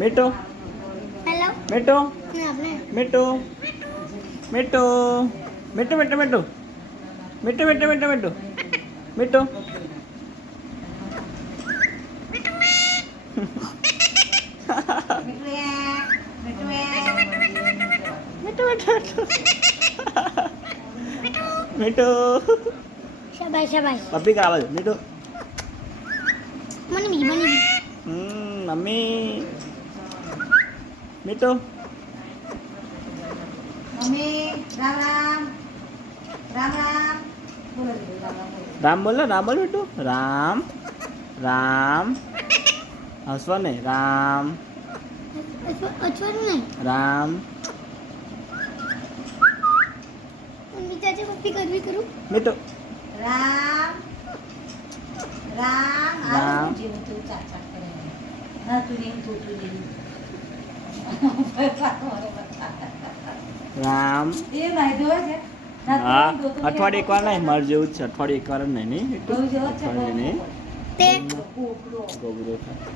મીઠો હેલો મીઠો ને આપણે મીઠો મીઠો મીઠો મીઠો મીઠો મીઠો મીઠો મીઠો મીઠો મીઠો મીઠો મીઠો મીઠો શાબાશ શાબાશ પપ્પી કા આવાજ મીઠો મને બી મને બી. મમ્મી મીઠો મમ્મી રામ રામ રામ રામ બોલો દીદી, રામ રામ બોલો. રામ બોલ બેટું રામ રામ હસવા નહીં રામ અચવાનું નહીં રામ બીજા જે પપ્પી કરવી કરું મીઠો રામ રામ રામ. આવું જેવું તું ચાટ ચાટ કરે ના તું નહીં તું નહીં રામ એ ભાઈ જોવે છે ના તું હા નહીં, તું નહીં. અઠવાડિયે એકવાર નહીં મારે જેવું જ છે અઠવાડિયે એકવાર જ નહીં નહીં બહુ જેવો જ છે, અઠવાડિયે નહીં તે કોકડો. ગોબરો થાય